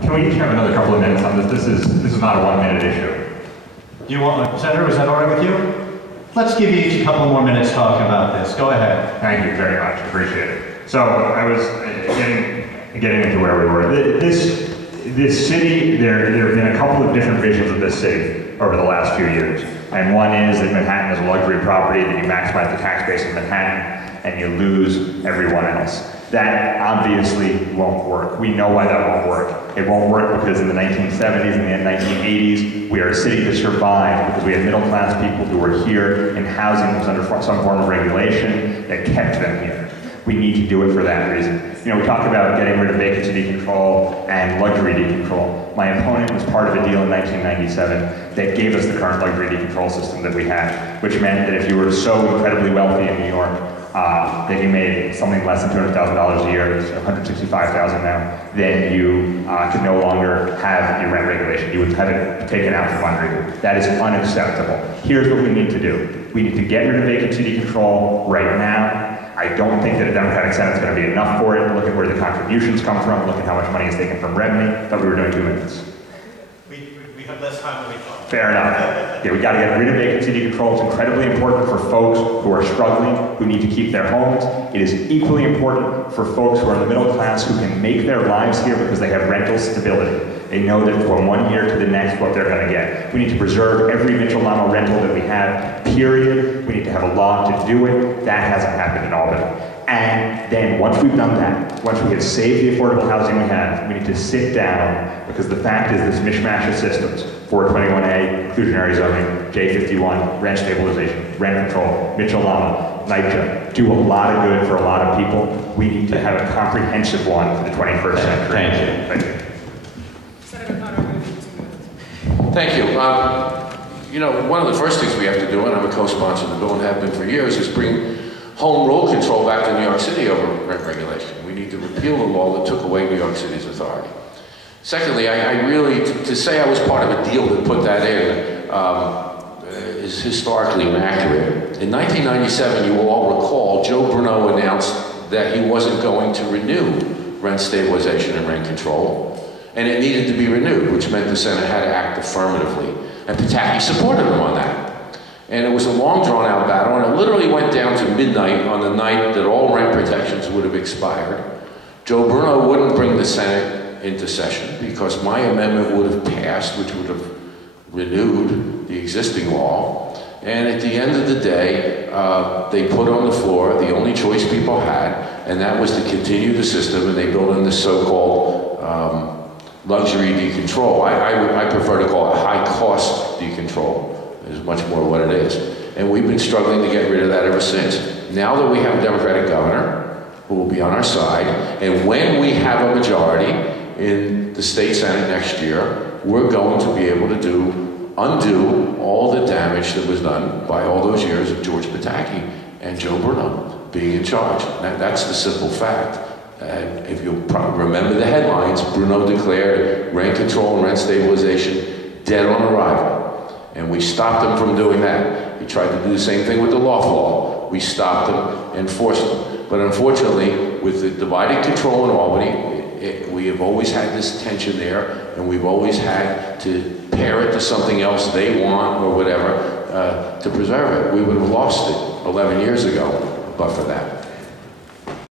Can we each have another couple of minutes on this? This is not a 1 minute issue. You want, Senator, is that all right with you? Let's give you each a couple more minutes talking about this. Go ahead. Thank you very much. Appreciate it. So I was getting into where we were. This city, there have been a couple of different visions of this city over the last few years. And one is that Manhattan is a luxury property, that you maximize the tax base of Manhattan and you lose everyone else. That obviously won't work. We know why that won't work. It won't work because in the 1970s and the 1980s, we are a city that survived because we had middle class people who were here and housing was under some form of regulation that kept them here. We need to do it for that reason. You know, we talk about getting rid of vacancy decontrol and luxury decontrol. My opponent was part of a deal in 1997 that gave us the current luxury decontrol system that we had, which meant that if you were so incredibly wealthy in New York that you made something less than $200,000 a year, it's $165,000 now, then you could no longer have your rent regulation. You would have it taken out from under you. That is unacceptable. Here's what we need to do. We need to get rid of vacancy decontrol right now. I don't think that a Democratic Senate is going to be enough for it. Look at where the contributions come from. Look at how much money is taken from revenue. I thought we were doing 2 minutes. We have less time than we thought. Fair enough. Yeah, we got to get rid of vacancy decontrol. It's incredibly important for folks who are struggling, who need to keep their homes. It is equally important for folks who are in the middle class who can make their lives here because they have rental stability. They know that from 1 year to the next what they're going to get. We need to preserve every Mitchell-Lama rental that we have, period. We need to have a law to do it. That hasn't happened in Albany. And then once we've done that, once we have saved the affordable housing we have, we need to sit down, because the fact is this mishmash of systems, 421A, inclusionary zoning, J51, rent stabilization, rent control, Mitchell-Lama, NYCHA, do a lot of good for a lot of people. We need to have a comprehensive one for the 21st century. Thank you. Thank you. Senator Connor, Thank you. You know, one of the first things we have to do, and I'm a co-sponsor of the bill and have been for years, is bring home rule control back to New York City over rent regulation. We need to repeal the law that took away New York City's authority. Secondly, I really, to say I was part of a deal that put that in is historically inaccurate. In 1997, you will all recall, Joe Bruno announced that he wasn't going to renew rent stabilization and rent control, and it needed to be renewed, which meant the Senate had to act affirmatively. And Pataki supported him on that. And it was a long, drawn-out battle, and it literally went down to midnight on the night that all rent protections would have expired. Joe Bruno wouldn't bring the Senate into session because my amendment would have passed, which would have renewed the existing law. And at the end of the day, they put on the floor the only choice people had, and that was to continue the system, and they built in this so-called luxury decontrol. I prefer to call it high-cost decontrol. Is much more what it is. And we've been struggling to get rid of that ever since. Now that we have a Democratic governor who will be on our side, and when we have a majority in the state Senate next year, we're going to be able to undo all the damage that was done by all those years of George Pataki and Joe Bruno being in charge. That's the simple fact. And if you'll remember the headlines, Bruno declared rent control and rent stabilization dead on arrival. And we stopped him from doing that. He tried to do the same thing with the loft law. We stopped him and forced him. But unfortunately, with the divided control in Albany, we have always had this tension there, and we've always had to pair it to something else they want or whatever to preserve it. We would have lost it 11 years ago, but for that.